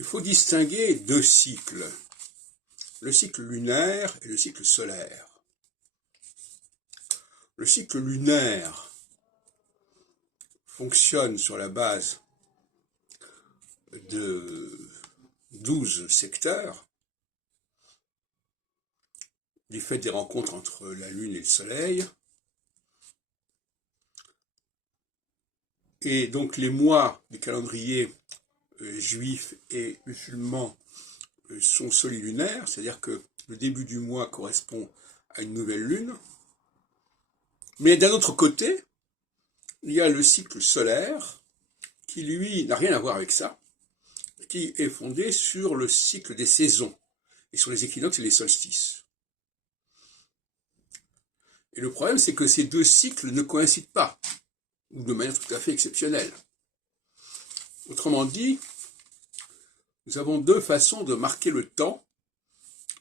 Il faut distinguer deux cycles, le cycle lunaire et le cycle solaire. Le cycle lunaire fonctionne sur la base de 12 secteurs, du fait des rencontres entre la Lune et le Soleil. Et donc les mois du calendrier juif et musulman sont solilunaires, c'est-à-dire que le début du mois correspond à une nouvelle lune. Mais d'un autre côté, il y a le cycle solaire, qui lui n'a rien à voir avec ça, qui est fondé sur le cycle des saisons, et sur les équinoxes et les solstices. Et le problème, c'est que ces deux cycles ne coïncident pas, ou de manière tout à fait exceptionnelle. Autrement dit, nous avons deux façons de marquer le temps,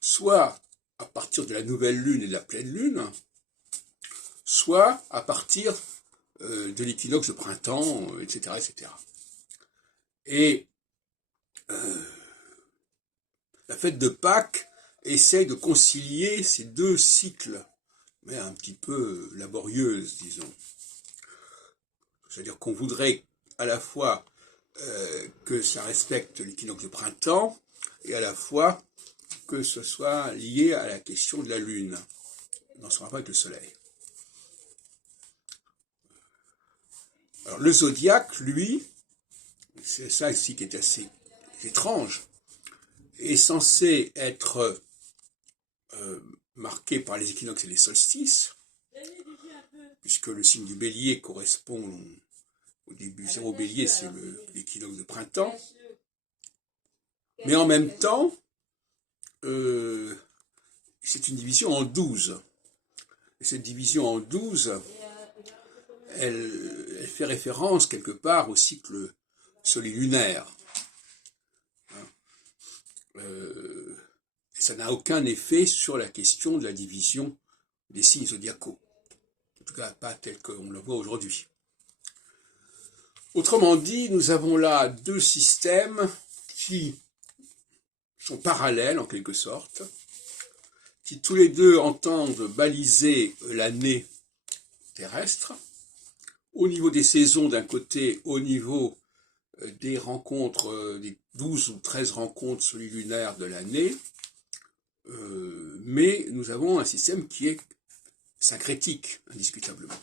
soit à partir de la nouvelle lune et de la pleine lune, soit à partir de l'équinoxe de printemps, etc., etc. Et la fête de Pâques essaye de concilier ces deux cycles, mais un petit peu laborieuses, disons. C'est-à-dire qu'on voudrait à la fois que ça respecte l'équinoxe de printemps, et à la fois que ce soit lié à la question de la Lune, dans son rapport avec le Soleil. Alors le zodiaque, lui, c'est ça ici qui est assez étrange, est censé être marqué par les équinoxes et les solstices, puisque le signe du bélier correspond au début, zéro bélier, c'est l'équinoxe de printemps. Mais en même temps, c'est une division en 12. Et cette division en 12, elle fait référence quelque part au cycle solilunaire. Et ça n'a aucun effet sur la question de la division des signes zodiacaux. En tout cas, pas tel qu'on le voit aujourd'hui. Autrement dit, nous avons là deux systèmes qui sont parallèles en quelque sorte, qui tous les deux entendent baliser l'année terrestre, au niveau des saisons d'un côté, au niveau des rencontres, des 12 ou 13 rencontres solilunaires de l'année, mais nous avons un système qui est syncrétique, indiscutablement.